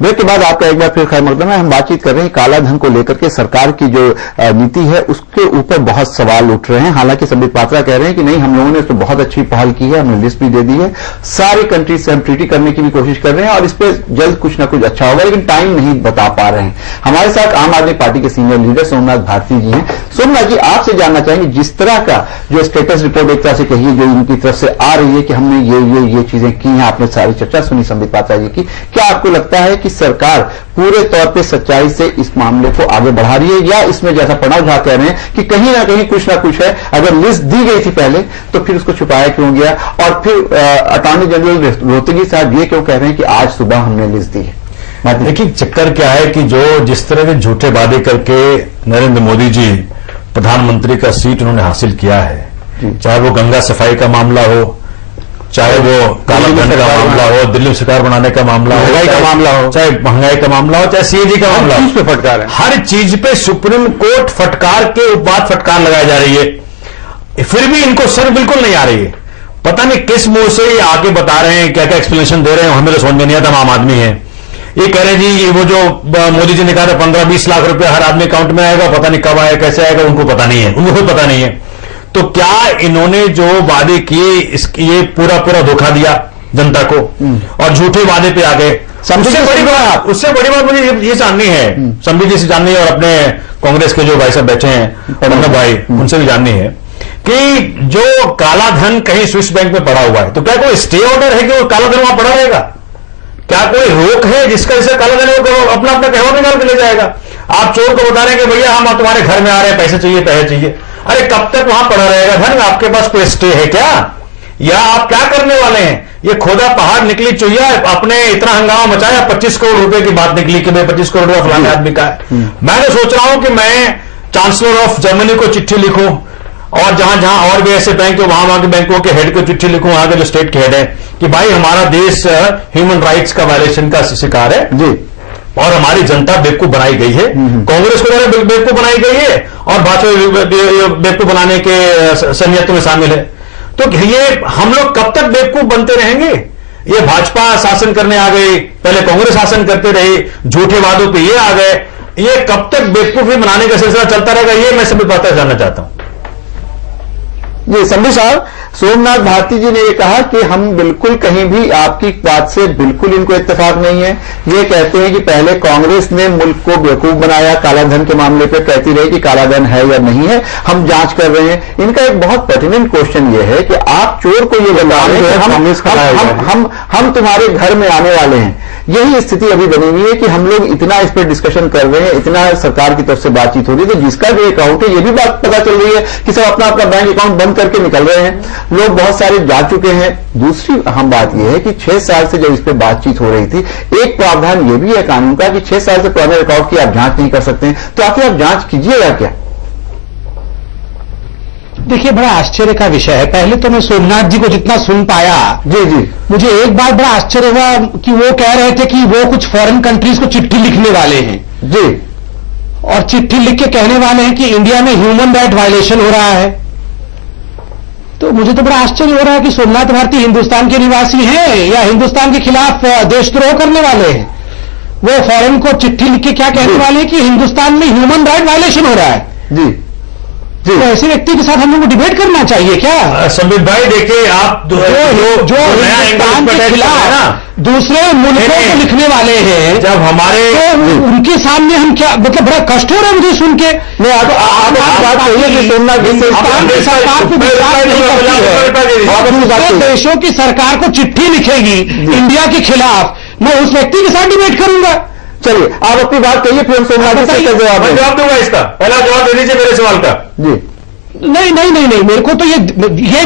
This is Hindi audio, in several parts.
ब्रेक के बाद आपका एक बार फिर खैर मकदम है। हम बातचीत कर रहे हैं काला धन को लेकर के सरकार की जो नीति है उसके ऊपर बहुत सवाल उठ रहे हैं। हालांकि संबित पात्रा कह रहे हैं कि नहीं, हम लोगों ने तो बहुत अच्छी पहल की है, हमने लिस्ट भी दे दी है, सारी कंट्रीज से हम ट्रीटी करने की भी कोशिश कर रहे हैं और इस पर जल्द कुछ ना कुछ अच्छा होगा, लेकिन टाइम नहीं बता पा रहे हैं। हमारे साथ आम आदमी पार्टी के सीनियर लीडर सोमनाथ भारती जी हैं। सोमनाथ जी, आपसे जानना चाहेंगे, जिस तरह का जो स्टेटस रिपोर्ट एक तरह से कहिए जो इनकी तरफ से आ रही है कि हमने ये चीजें की हैं, आपने सारी चर्चा सुनी संबित पात्रा जी की, क्या आपको लगता है कि सरकार पूरे तौर पे सच्चाई से इस मामले को आगे बढ़ा रही है, या इसमें जैसा प्रणव झा कह रहे हैं कि कहीं ना कहीं कुछ ना कुछ है, अगर लिस्ट दी गई थी पहले तो फिर उसको छुपाया क्यों गया, और फिर अटॉर्नी जनरल रोहतगी साहब ये क्यों कह रहे हैं कि आज सुबह हमने लिस्ट दी है? देखिए, चक्कर क्या है कि जिस तरह के झूठे वादे करके नरेंद्र मोदी जी प्रधानमंत्री का सीट उन्होंने हासिल किया है, चाहे वो गंगा सफाई का मामला हो, चाहे वो काला धन का मामला हो, दिल्ली सरकार बनाने का मामला हो, महंगाई का मामला हो, चाहे महंगाई का मामला हो, चाहे सीएजी का मामला हो, हर चीज पे फटकार है। हर चीज पे सुप्रीम कोर्ट फटकार के बाद फटकार लगाई जा रही है, फिर भी इनको सर बिल्कुल नहीं आ रही है। पता नहीं किस मुंह से ये आगे बता रहे हैं, क्या क्या एक्सप्लेनेशन दे रहे हैं, हमें तो समझ में नहीं आता। हम आम आदमी है, ये कह रहे हैं जी वो जो मोदी जी ने कहा था 15-20 लाख रुपए हर आदमी अकाउंट में आएगा, पता नहीं कब आएगा, कैसे आएगा, उनको पता नहीं है, उनको पता नहीं है। तो क्या इन्होंने जो वादे किए ये पूरा धोखा दिया जनता को और झूठे वादे पे आ गए। उससे बड़ी बात मुझे ये जाननी है, संबित जी से जाननी है और अपने कांग्रेस के जो भाई साहब बैठे हैं प्रणव भाई, उनसे भी जाननी है कि जो काला धन कहीं स्विस बैंक में पड़ा हुआ है, तो क्या कोई स्टे ऑर्डर है कि वो काला धन वहां पड़ा रहेगा? क्या कोई रोक है जिसका इसे काला धन अपना कहवा निकाल के ले जाएगा? आप चोर को बता रहे हैं कि भैया हम तुम्हारे घर में आ रहे हैं, पैसे चाहिए। अरे कब तक वहां पड़ा रहेगा धन? आपके पास कोई स्टे है क्या? या आप क्या करने वाले हैं? ये खोदा पहाड़ निकली चुहिया, अपने इतना हंगामा मचाया, 25 करोड़ रुपए की बात निकली कि भाई 25 करोड़ रुपया फलाने आदमी का है। मैं तो सोच रहा हूं कि मैं चांसलर ऑफ जर्मनी को चिट्ठी लिखूं और जहां और भी ऐसे बैंक है वहां के बैंकों के हेड को चिट्ठी लिखूं, वहां के जो स्टेट के हेड है, कि भाई हमारा देश ह्यूमन राइट्स का वायलेशन का शिकार है जी, और हमारी जनता बेवकूफ बनाई गई है, कांग्रेस को बेवकूफ बनाई गई है और भाजपा बेवकूफ बनाने के संयंत्र में शामिल है। तो ये हम लोग कब तक बेवकूफ बनते रहेंगे? ये भाजपा शासन करने आ गई, पहले कांग्रेस शासन करते रही, झूठे वादों पे ये आ गए, ये कब तक बेवकूफी बनाने का सिलसिला चलता रहेगा? ये मैं सभी बातें जानना चाहता हूं। जी संबित साहब, सोमनाथ भारती जी ने ये कहा कि हम बिल्कुल कहीं भी आपकी बात से बिल्कुल इनको इत्तेफाक नहीं है। ये कहते हैं कि पहले कांग्रेस ने मुल्क को बेवकूफ बनाया, काला धन के मामले पे कहती रही कि काला धन है या नहीं है, हम जांच कर रहे हैं। इनका एक बहुत पर्टिनेंट क्वेश्चन ये है कि आप चोर को ये बता रहे हैं हम तुम्हारे घर में आने वाले हैं। यही स्थिति अभी बनी हुई है कि हम लोग इतना इस पर डिस्कशन कर रहे हैं, इतना सरकार की तरफ से बातचीत हो रही है, तो जिसका भी अकाउंट है ये भी बात पता चल रही है कि सब अपना अपना बैंक अकाउंट बंद करके निकल रहे हैं, लोग बहुत सारे जा चुके हैं। दूसरी अहम बात यह है कि 6 साल से जब इस पर बातचीत हो रही थी, एक प्रावधान यह भी है कानून का कि 6 साल से पुराने अकाउंट की आप जांच नहीं कर सकते हैं, तो आखिर आप जांच कीजिएगा क्या? देखिए, बड़ा आश्चर्य का विषय है। पहले तो मैं सोमनाथ जी को जितना सुन पाया, जी मुझे एक बात बड़ा आश्चर्य हुआ कि वो कह रहे थे कि वो कुछ फॉरेन कंट्रीज को चिट्ठी लिखने वाले हैं जी, और चिट्ठी लिख के कहने वाले हैं कि इंडिया में ह्यूमन राइट वायलेशन हो रहा है। तो मुझे तो बड़ा आश्चर्य हो रहा है कि सोमनाथ भारती हिंदुस्तान के निवासी हैं या हिंदुस्तान के खिलाफ देशद्रोह करने वाले हैं। वो फॉरेन को चिट्ठी लिख के क्या कहने वाले हैं कि हिंदुस्तान में ह्यूमन राइट वायलेशन हो रहा है। जी तो ऐसे व्यक्ति के साथ हम लोग को डिबेट करना चाहिए क्या? संबित भाई, देखिए आप जो हिंदुस्तान के खिलाफ दूसरे मुल्कों को लिखने वाले हैं, जब हमारे तो उनके सामने हम क्या, मतलब बड़ा कष्ट हो रहा है मुझे सुन के। बात कहिए कि सोमनाथ सरकार को विश्वास नहीं करती है और दूसरे देशों की सरकार को चिट्ठी लिखेगी इंडिया के खिलाफ, मैं उस व्यक्ति के साथ डिबेट करूंगा। चलिए आप अपनी बात कहिए, फिर हम सोमनाथ जी से जवाब दूंगा। इसका पहला जवाब दे दीजिए मेरे सवाल का। जी नहीं, मेरे को तो ये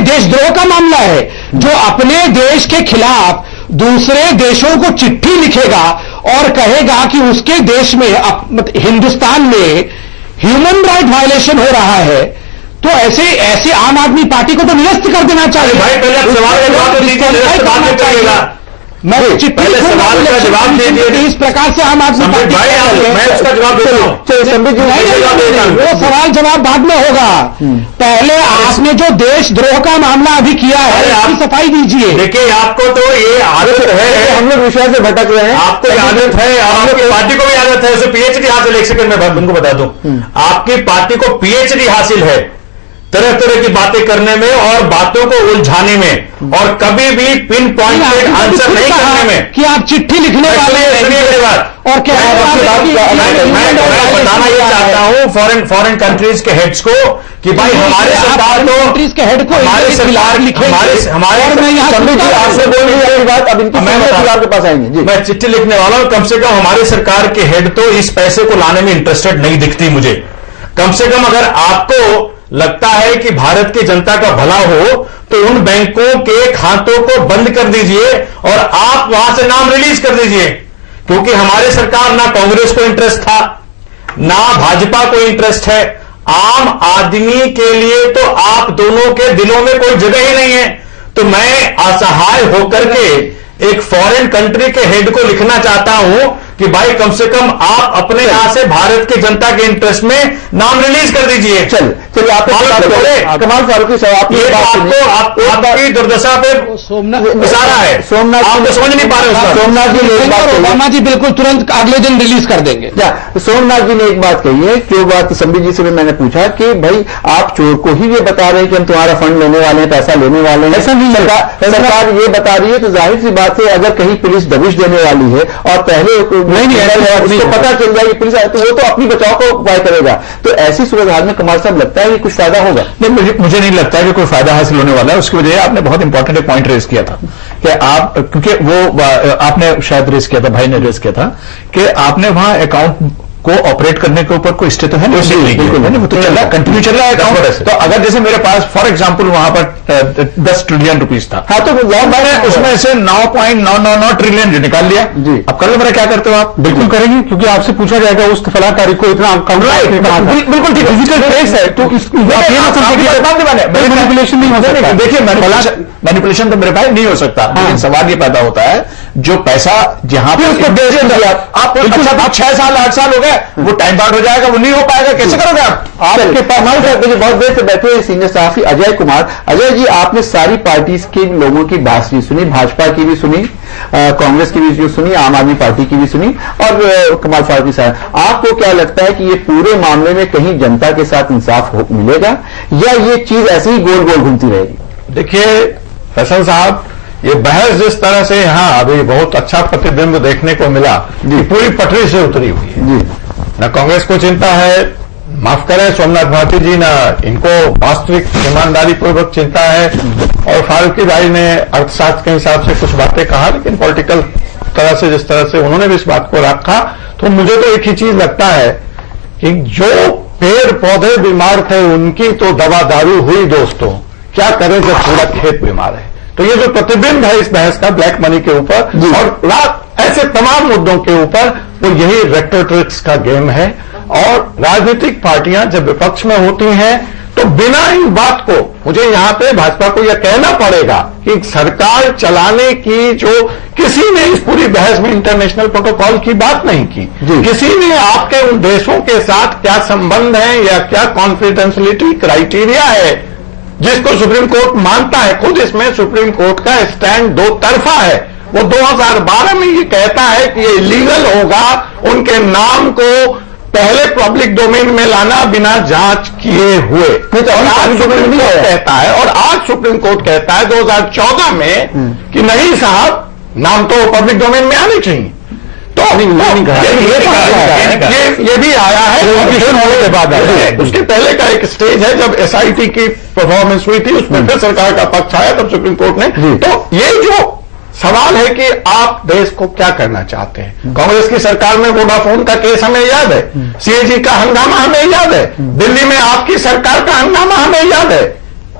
देशद्रोह का मामला है। जो अपने देश के खिलाफ दूसरे देशों को चिट्ठी लिखेगा और कहेगा कि उसके देश में हिंदुस्तान में ह्यूमन राइट वायलेशन हो रहा है, तो ऐसे आम आदमी पार्टी को तो निरस्त कर देना चाहिए। भाई पहले सवाल का जवाब दीजिए, मैं चिट्ठी पहले सवाल का जवाब दे दिए। इस प्रकार से आम आदमी पार्टी भाई मैं उसका जवाब देता हूँ। वो सवाल जवाब बाद में होगा। पहले आपने जो देशद्रोह का मामला अभी किया है उसकी सफाई दीजिए। देखिए आपको तो ये आदत है, हम लोग विषय से भटक रहे हैं। आपको ये आदत है, आपकी पार्टी को भी आदत है, उसे पीएचडी हासिल, एक सेकंड में तुमको बता दूं, आपकी पार्टी को पीएचडी हासिल है तरह तरह की बातें करने में और बातों को उलझाने में और कभी भी पिन पॉइंटेड आंसर नहीं करने में। कि आप चिट्ठी लिखने वाले हैं। सुनिए मेरी बात। और क्या मैं बताना ये चाहता हूं फॉरेन कंट्रीज के हेड्स को कि भाई हमारे सरकार तो कंट्रीज के हेड को हमारे सरकार हमारे मैं यहाँ आपसे बोल रही है बात, अब इनकी सरकार के पास आएंगे जी। मैं चिट्ठी लिखने वाला हूं, कम से कम हमारे सरकार के हेड तो इस पैसे को लाने में इंटरेस्टेड नहीं दिखती मुझे। कम से कम अगर आपको लगता है कि भारत की जनता का भला हो तो उन बैंकों के खातों को बंद कर दीजिए और आप वहां से नाम रिलीज कर दीजिए, क्योंकि हमारी सरकार ना कांग्रेस को इंटरेस्ट था ना भाजपा को इंटरेस्ट है। आम आदमी के लिए तो आप दोनों के दिलों में कोई जगह ही नहीं है। तो मैं असहाय होकर के एक फॉरेन कंट्री के हेड को लिखना चाहता हूं कि भाई कम से कम आप अपने यहां से भारत की जनता के इंटरेस्ट में नाम रिलीज कर दीजिए। चलिए आप कमाल फारूकी साहब, आपकी दुर्दशा पे इशारा है। सोमनाथ आप समझ नहीं पा रहे उसका। सोमनाथ जी ने एक बात ओबामा जी बिल्कुल तुरंत अगले दिन रिलीज कर देंगे। सोमनाथ जी ने एक बात कही है, जो बात संबित जी से भी मैंने पूछा कि भाई आप चोर को ही ये बता रहे हैं कि हम तुम्हारा फंड लेने वाले हैं, पैसा लेने वाले हैं। ऐसा नहीं, सरकार ये बता रही है तो जाहिर सी बात है अगर कहीं पुलिस दबिश देने वाली है और पहले नहीं उसको पता चल जाएगी पुलिस तो वो तो अपनी बचाव को उपाय करेगा। तो ऐसी सूरत हाल में कमाल साहब लगता है कि कुछ फायदा होगा? नहीं, मुझे नहीं लगता है कि कोई फायदा हासिल होने वाला है। उसकी वजह आपने बहुत इंपॉर्टेंट एक पॉइंट रेज किया था कि आप, क्योंकि वो आपने शायद रेज किया था, भाई ने रेज किया था कि आपने वहां अकाउंट को ऑपरेट करने के ऊपर कोई स्टे तो है नहीं, बिल्कुल नहीं, वो तो चल रहा, कंटिन्यू चल रहा है अकाउंट। तो अगर जैसे मेरे पास फॉर एग्जांपल वहां पर 10 ट्रिलियन रुपीस था, हाँ, तो मैंने उसमें से 9.999 ट्रिलियन निकाल लिया जी। अब कल मेरा क्या करते हो आप? बिल्कुल करेंगे, क्योंकि आपसे पूछा जाएगा उस फलां तारीख को इतना अकाउंट, बिल्कुल ठीक, फिजिकल ट्रेस है, तो मैनिपुलेशन नहीं हो सकता। देखिए मैनिपुलेशन तो मेरे भाई नहीं हो सकता, लेकिन सवाल ये पैदा होता है जो पैसा जहां पर उसको दे दिया आप 6 साल 8 साल हो गए, वो टाइम बाउंड हो जाएगा, वो नहीं हो पाएगा, कैसे करोगे आप? आपके पास बहुत देर से बैठे हुए सीनियर सहाफी अजय कुमार। अजय जी, आपने सारी पार्टीज के लोगों की बात सुनी, भाजपा की भी सुनी, कांग्रेस की भी सुनी, आम आदमी पार्टी की भी सुनी और कमाल फारूकी साहब, आपको क्या लगता है कि ये पूरे मामले में कहीं जनता के साथ इंसाफ मिलेगा या ये चीज ऐसे ही गोल गोल घूमती रहेगी? देखिए फैसल साहब, ये बहस जिस तरह से यहाँ अभी बहुत अच्छा प्रतिबिंब देखने को मिला, पूरी पटरी से उतरी हुई है जी। न कांग्रेस को चिंता है, माफ करें सोमनाथ भारती जी, ना इनको वास्तविक ईमानदारी पूर्वक चिंता है। और फारूकी भाई ने अर्थशास्त्र के हिसाब से कुछ बातें कहा, लेकिन पॉलिटिकल तरह से जिस तरह से उन्होंने भी इस बात को रखा, तो मुझे तो एक ही चीज लगता है कि जो पेड़ पौधे बीमार थे उनकी तो दवा दारू हुई दोस्तों, क्या करें जब पूरा खेत बीमार है। तो ये जो प्रतिबिंब है इस बहस का ब्लैक मनी के ऊपर और ऐसे तमाम मुद्दों के ऊपर, वो यही रेटोरिक्स का गेम है। और राजनीतिक पार्टियां जब विपक्ष में होती हैं तो बिना इन बात को, मुझे यहां पे भाजपा को यह कहना पड़ेगा कि सरकार चलाने की जो किसी ने इस पूरी बहस में इंटरनेशनल प्रोटोकॉल की बात नहीं की, किसी ने आपके उन देशों के साथ क्या संबंध है या क्या कॉन्फिडेंशियलिटी क्राइटेरिया है जिसको सुप्रीम कोर्ट मानता है। खुद इसमें सुप्रीम कोर्ट का स्टैंड दो तरफा है। वो 2012 में ये कहता है कि ये इलीगल होगा उनके नाम को पहले पब्लिक डोमेन में लाना बिना जांच किए हुए, और आज सुप्रीम कोर्ट कहता है, और आज सुप्रीम कोर्ट कहता है 2014 में कि नहीं साहब, नाम तो पब्लिक डोमेन में आने चाहिए। तो ये भी आया है होने के बाद आया है। उसके पहले का एक स्टेज है जब एसआईटी की परफॉर्मेंस हुई थी, उसमें फिर सरकार का पक्ष आया, तब सुप्रीम कोर्ट ने। तो ये जो सवाल है कि आप देश को क्या करना चाहते हैं। कांग्रेस की सरकार में वोडाफोन का केस हमें याद है, सीएजी का हंगामा हमें याद है, दिल्ली में आपकी सरकार का हंगामा हमें याद है।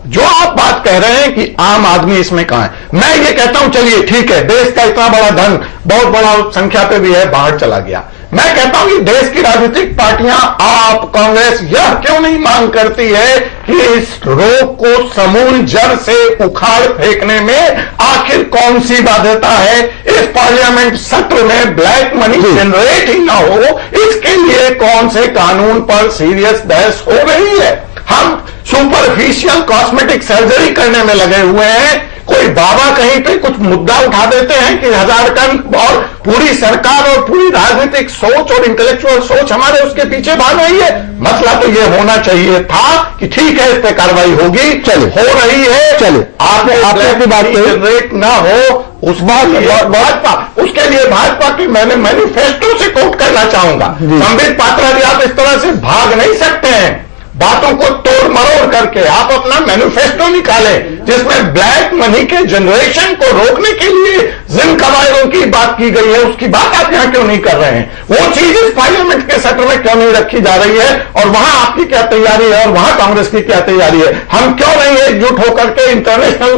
जो आप बात कह रहे हैं कि आम आदमी इसमें कहां है, मैं ये कहता हूं चलिए ठीक है, देश का इतना बड़ा धन बहुत बड़ा संख्या पे भी है बाहर चला गया। मैं कहता हूं कि देश की राजनीतिक पार्टियां, आप, कांग्रेस यह क्यों नहीं मांग करती है कि इस रोग को समूल जड़ से उखाड़ फेंकने में आखिर कौन सी बाध्यता है? इस पार्लियामेंट सत्र में ब्लैक मनी जनरेट ही ना हो, इसके लिए कौन से कानून पर सीरियस बहस हो रही है? हम सुपरफिशियल कॉस्मेटिक सर्जरी करने में लगे हुए हैं। कोई बाबा कहीं पे कुछ मुद्दा उठा देते हैं कि 1000 टन, और पूरी सरकार और पूरी राजनीतिक सोच और इंटेलेक्चुअल सोच हमारे उसके पीछे भाग रही है। मसला तो ये होना चाहिए था कि ठीक है, इस पे कार्रवाई होगी, हो रही है, चले आपने अपनी बात जनरेट ना हो उस भाजपा, उसके लिए भाजपा की मैंने मैनिफेस्टो से कोट करना चाहूंगा। संबित पात्रा जी, आप इस तरह से भाग नहीं सकते हैं। बातों को तोड़ मरोड़ करके आप अपना मैनिफेस्टो निकालें जिसमें ब्लैक मनी के जनरेशन को रोकने के लिए जिन कवायदों की बात की गई है उसकी बात आप यहां क्यों नहीं कर रहे हैं? वो चीज इस पार्लियामेंट के सत्र में क्यों नहीं रखी जा रही है? और वहां आपकी क्या तैयारी है और वहां कांग्रेस की क्या तैयारी है? हम क्यों नहीं एकजुट होकर के इंटरनेशनल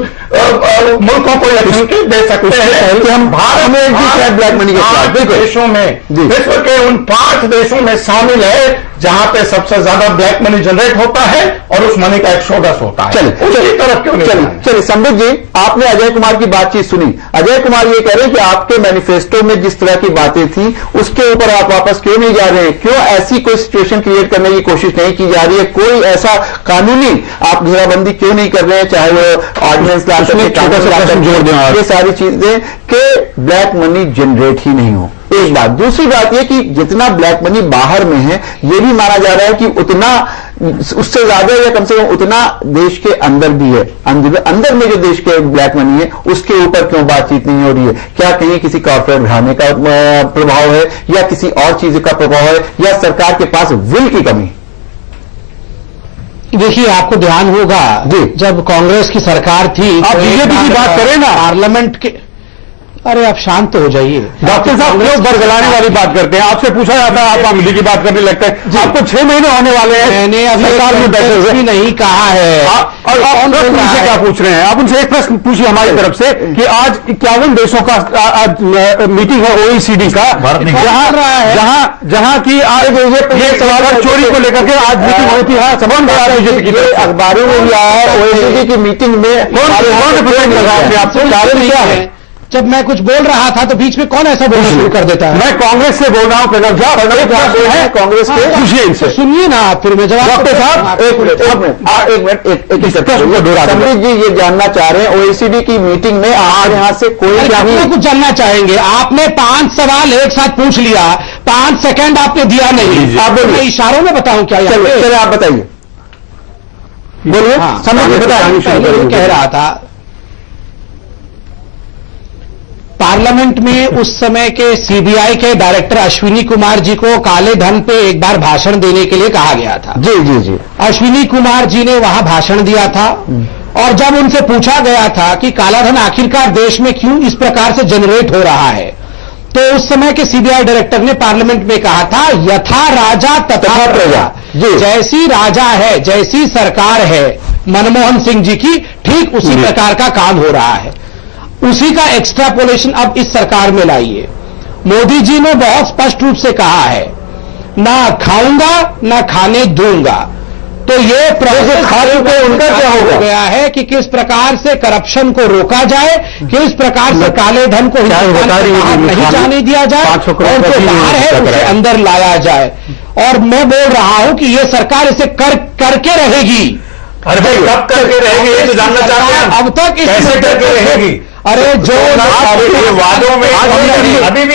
मुल्कों को यह संकेत दे सकते हैं कि हम भारत में ब्लैक मनी के देशों में, विश्व के उन 5 देशों में शामिल है जहां पे सबसे ज्यादा ब्लैक मनी जनरेट होता है और उस मनी का एक्सोडस होता है। उसकी तरफ क्यों नहीं? चलिए संबित जी, आपने अजय कुमार की बातचीत सुनी। अजय कुमार ये कह रहे हैं कि आपके मैनिफेस्टो में जिस तरह की बातें थी उसके ऊपर आप वापस क्यों नहीं जा रहे हैं? क्यों ऐसी कोई सिचुएशन क्रिएट करने की कोशिश नहीं की जा रही है? कोई ऐसा कानूनी आप घेराबंदी क्यों नहीं कर रहे हैं, चाहे वो ऑर्डिनेंस ला जोड़ दें, ये सारी चीजें कि ब्लैक मनी जनरेट ही नहीं हो? एक बात। दूसरी बात यह कि जितना ब्लैक मनी बाहर में है यह भी माना जा रहा है कि उतना, उससे ज्यादा या कम से कम उतना देश के अंदर भी है। अंदर में जो देश के ब्लैक मनी है उसके ऊपर क्यों बातचीत नहीं हो रही है? क्या कहीं किसी कॉर्पोरेट घराने का प्रभाव है या किसी और चीज का प्रभाव है या सरकार के पास विल की कमी? देखिए, आपको ध्यान होगा जब कांग्रेस की सरकार थी, आप बीजेपी की बात करें ना, पार्लियामेंट के, अरे आप शांत हो जाइए। डॉक्टर साहब क्यों बरगलाने वाली बात करते हैं? आपसे पूछा जाता है, आप अमली की बात करने लगते हैं। आपको 6 महीने होने वाले हैं, मैंने अभी सरकार में बैठे हुए नहीं कहा है। और उनसे क्या पूछ रहे हैं? आप उनसे एक प्रश्न पूछिए हमारी तरफ से कि आज 51 देशों का मीटिंग है OECD का, जहां की ये सवाल चोरी को लेकर के आज मीटिंग हुई थी। बीजेपी अखबारों में भी आया है। OECD की मीटिंग में कौन रिप्रेजेंट लगा आपने? आपसे कारण क्या है? जब मैं कुछ बोल रहा था तो बीच में कौन ऐसा बोलना शुरू कर देता है? मैं कांग्रेस से बोल रहा हूं। कांग्रेस के पूछिए इनसे, सुनिए ना, फिर मैं जवाब। डॉक्टर साहब एक मिनट संबित जी ये जानना चाह रहे हैं OECD की मीटिंग में आज यहां से कोई कुछ जानना चाहेंगे? आपने 5 सवाल एक साथ पूछ लिया, 5 सेकंड आपने दिया नहीं। आप बोलिए, इशारों में बताऊं क्या? चलिए आप बताइए, बोलिए। संबित जी बताइए। कह रहा था पार्लियामेंट में उस समय के सीबीआई के डायरेक्टर अश्विनी कुमार जी को काले धन पे एक बार भाषण देने के लिए कहा गया था। जी जी जी। अश्विनी कुमार जी ने वहां भाषण दिया था और जब उनसे पूछा गया था कि काला धन आखिरकार देश में क्यों इस प्रकार से जनरेट हो रहा है, तो उस समय के सीबीआई डायरेक्टर ने पार्लियामेंट में कहा था, यथा राजा तथा प्रजा। जैसी राजा है, जैसी सरकार है मनमोहन सिंह जी की, ठीक उसी प्रकार का काम हो रहा है। उसी का एक्सट्रापोलेशन अब इस सरकार में लाइए। मोदी जी ने बहुत स्पष्ट रूप से कहा है, ना खाऊंगा ना खाने दूंगा। तो ये प्रोसेस उनका क्या हो गया है कि किस प्रकार से करप्शन को रोका जाए, किस प्रकार से काले धन को बाहर नहीं जाने दिया जाए और जो बाहर है उसे अंदर लाया जाए। और मैं बोल रहा हूं कि ये सरकार इसे करके रहेगी। अरे भाई कब करके रहेगी ये तो जानना चाहते हैं। अब तक कैसे करके रहेगी? अरे जो वादों में अभी भी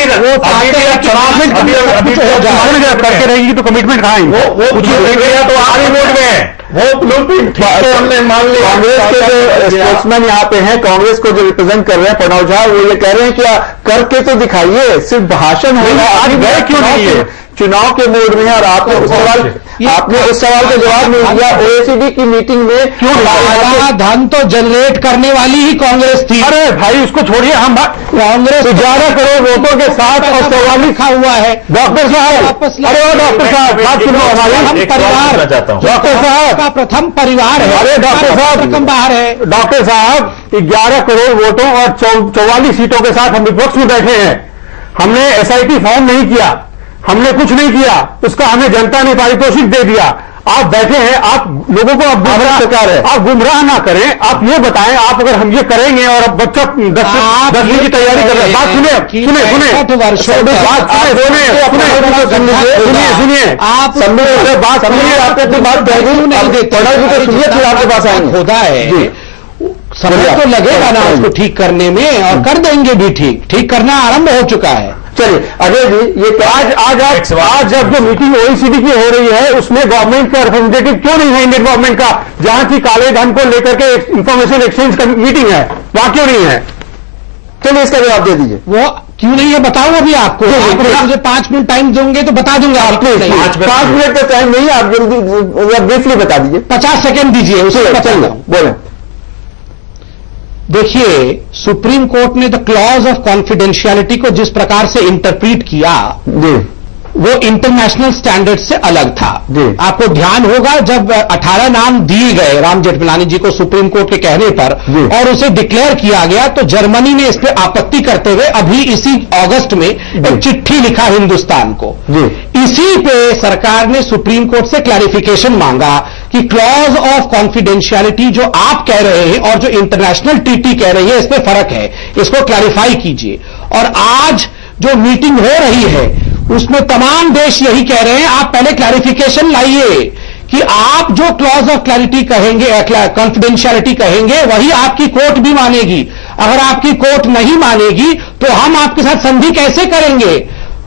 करके रहेगी तो कमिटमेंट कहाँ है? वो तो आगे वोट में है, वो ब्लूप्रिंट हमने मान लिया। कांग्रेस के जो स्पोर्ट्समैन यहाँ पे हैं, कांग्रेस को जो रिप्रेजेंट कर रहे हैं प्रणव झा, वो ये कह रहे हैं कि करके तो दिखाइए, सिर्फ भाषण हो रहा है। आज गए क्यों नहीं है? चुनाव के मोड में है और आपने उस सवाल का जवाब नहीं दिया। ओएसीडी की मीटिंग में क्यों काला धन तो जनरेट करने वाली ही कांग्रेस थी। अरे भाई उसको छोड़िए, हम कांग्रेस 11 करोड़ वोटों के साथ और 44 लिखा हुआ है। डॉक्टर साहब, अरे वो डॉक्टर साहब बात सुनो हमारी, हम परिवार डॉक्टर साहब का प्रथम परिवार है। अरे डॉक्टर साहब रकम बाहर है। डॉक्टर साहब 11 करोड़ वोटों और 44 सीटों के साथ हम विपक्ष में बैठे हैं। हमने एसआईटी फॉर्म नहीं किया, हमने कुछ नहीं किया, उसका हमें जनता ने पारितोषिक दे दिया। आप बैठे हैं, आप लोगों को आप गुमराह ना करें। आप ये बताएं, आप अगर हम ये करेंगे और अब बच्चा 10वीं की तैयारी कर रहे हैं, बात सुनिए आप बात सुनिए, आपने अपनी बात नहीं सुनिए, फिर आपके पास आएंगे। होता है समय तो लगेगा ना उसको ठीक करने में, और कर देंगे भी ठीक करना आरंभ हो चुका है। चलिए अजय जी, ये आज जब जो मीटिंग ओईसीडी की हो रही है उसमें गवर्नमेंट का रिप्रेजेंटेटिव क्यों नहीं है, इंडियन गवर्नमेंट का, जहां की काले धन को लेकर के इंफॉर्मेशन एक्सचेंज का मीटिंग है, वहां क्यों नहीं है? चलिए इसका जवाब दे दीजिए। वो क्यों नहीं है बताऊंगा भी आपको। आप मुझे 5 मिनट टाइम दोगे तो बता दूंगा। आप 5 मिनट का टाइम नहीं है, आप जल्दी ब्रीफली बता दीजिए। 50 सेकंड दीजिए, उसे बताऊंगा। बोले। देखिए, सुप्रीम कोर्ट ने द क्लॉज ऑफ कॉन्फिडेंशियलिटी को जिस प्रकार से इंटरप्रीट किया जी, वो इंटरनेशनल स्टैंडर्ड से अलग था। आपको ध्यान होगा जब 18 नाम दिए गए राम जेठमलानी जी को सुप्रीम कोर्ट के कहने पर और उसे डिक्लेयर किया गया, तो जर्मनी ने इस पर आपत्ति करते हुए अभी इसी अगस्त में एक चिट्ठी लिखा हिंदुस्तान को। इसी पे सरकार ने सुप्रीम कोर्ट से क्लैरिफिकेशन मांगा कि क्लॉज ऑफ कॉन्फिडेंशियलिटी जो आप कह रहे हैं और जो इंटरनेशनल ट्रीटी कह रही है, इसमें फर्क है, इसको क्लैरिफाई कीजिए। और आज जो मीटिंग हो रही है उसमें तमाम देश यही कह रहे हैं, आप पहले क्लैरिफिकेशन लाइए कि आप जो क्लॉज ऑफ क्लैरिटी कहेंगे, कॉन्फिडेंशियलिटी कहेंगे, वही आपकी कोर्ट भी मानेगी। अगर आपकी कोर्ट नहीं मानेगी तो हम आपके साथ संधि कैसे करेंगे?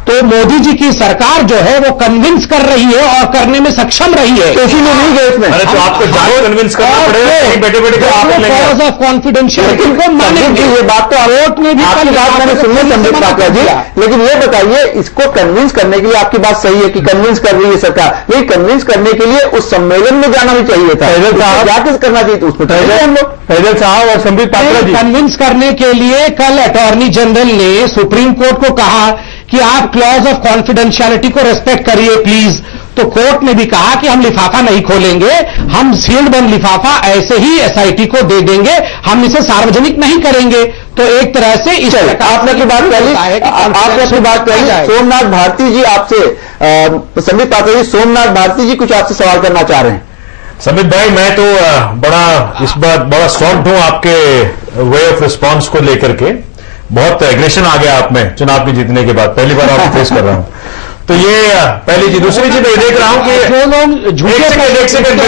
तो मोदी जी की सरकार जो है वो कन्विंस कर रही है और करने में सक्षम रही है। इसी में नहीं गए इसमें। अरे तो आपको जाके कन्विंस करना पड़ेगा, बैठे-बैठे क्लॉज ऑफ कॉन्फिडेंशियलिटी को मानेंगे। ये बात तो कोर्ट ने भी आपकी बात मैंने सुनी संबित पात्रा जी, लेकिन ये बताइए, इसको कन्विंस करने के लिए आपकी बात सही है कि कन्विंस कर रही है सरकार, लेकिन कन्विंस करने के लिए उस सम्मेलन में जाना भी चाहिए था। जाके करना चाहिए तो उसमें हम लोग फैजल साहब और संबित पात्रा जी कन्विंस करने के लिए कल अटॉर्नी जनरल ने सुप्रीम कोर्ट को कहा कि आप क्लॉज ऑफ कॉन्फिडेंशियलिटी को रेस्पेक्ट करिए प्लीज। तो कोर्ट ने भी कहा कि हम लिफाफा नहीं खोलेंगे, हम सील्ड बंद लिफाफा ऐसे ही एसआईटी को दे देंगे, हम इसे सार्वजनिक नहीं करेंगे। तो एक तरह से इस आपने अपनी बात कही। सोमनाथ भारती जी आपसे, संबित पात्रा जी, सोमनाथ भारती जी कुछ आपसे सवाल करना चाह रहे हैं। संबित भाई, मैं तो इस बार बड़ा शॉक्ड हूं आपके वे ऑफ रिस्पॉन्स को लेकर के। बहुत एग्रेशन आ गया आप में चुनाव के जीतने के बाद, पहली बार आपको फेस कर रहा हूं। तो ये पहली चीज। दूसरी चीज मैं देख रहा हूं कि जो लोग एक सेकंड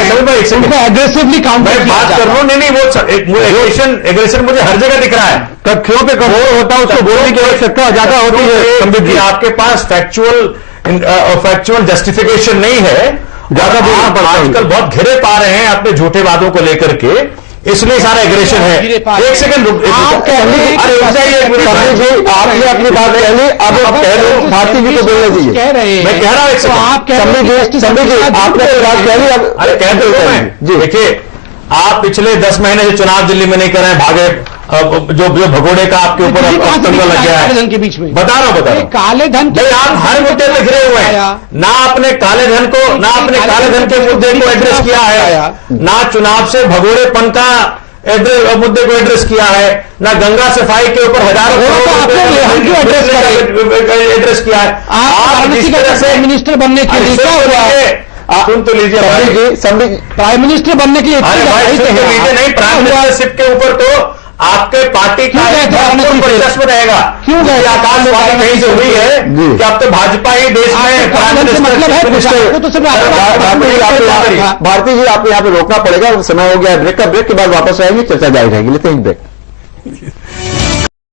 एग्रेसिवली काउंटर बात कर रहा हूं। नहीं वो एग्रेशन मुझे हर जगह दिख रहा है। तथ्यों पे कठोर होता है, उसको बोलने की आवश्यकता ज्यादा होती है। संबित जी, आपके पास फैक्चुअल जस्टिफिकेशन नहीं है, ज्यादा बोलना पड़ता है। आजकल बहुत घिरे पा रहे हैं अपने झूठे वादों को लेकर के, इसलिए सारा एग्रेशन है। एक सेकंड आपने अपनी बात कह ली, अब भारती जी को बोलने दीजिए। मैं कह रहा हूं, एक सेकंड संबित जी आपने बात कह ली, अब अरे कह दो मैं। देखिए, आप पिछले 10 महीने से चुनाव दिल्ली में नहीं कर रहे हैं, भागे जो भगोड़े का आपके ऊपर तंगा लग गया है। धन के बीच में बता रहा हूं काले धन भाई, आप हर मुद्दे पे घिरे हुए हैं। ना आपने काले धन को, ना आपने काले धन के मुद्दे को एड्रेस किया है, ना चुनाव से भगोड़ेपन का मुद्दे को एड्रेस किया है, ना गंगा सफाई के ऊपर हजारों एड्रेस किया है। आप जिस तरह से मिनिस्टर बनने के लिए क्या हुआ, सुन तो लीजिए, प्राइम मिनिस्टर बनने के लिए नहीं, प्राइम मिनिस्टरशिप के ऊपर तो आपके पार्टी का वर्चस्व रहेगा। क्यों आकाशवाणी कहीं से हुई है कि अब तो भाजपा ही देश में मतलब है। भारती जी आपको यहाँ पे रोकना पड़ेगा, समय हो गया ब्रेक का। ब्रेक के बाद वापस आएंगे, चर्चा जारी रहेगी। लेते हैं ब्रेक।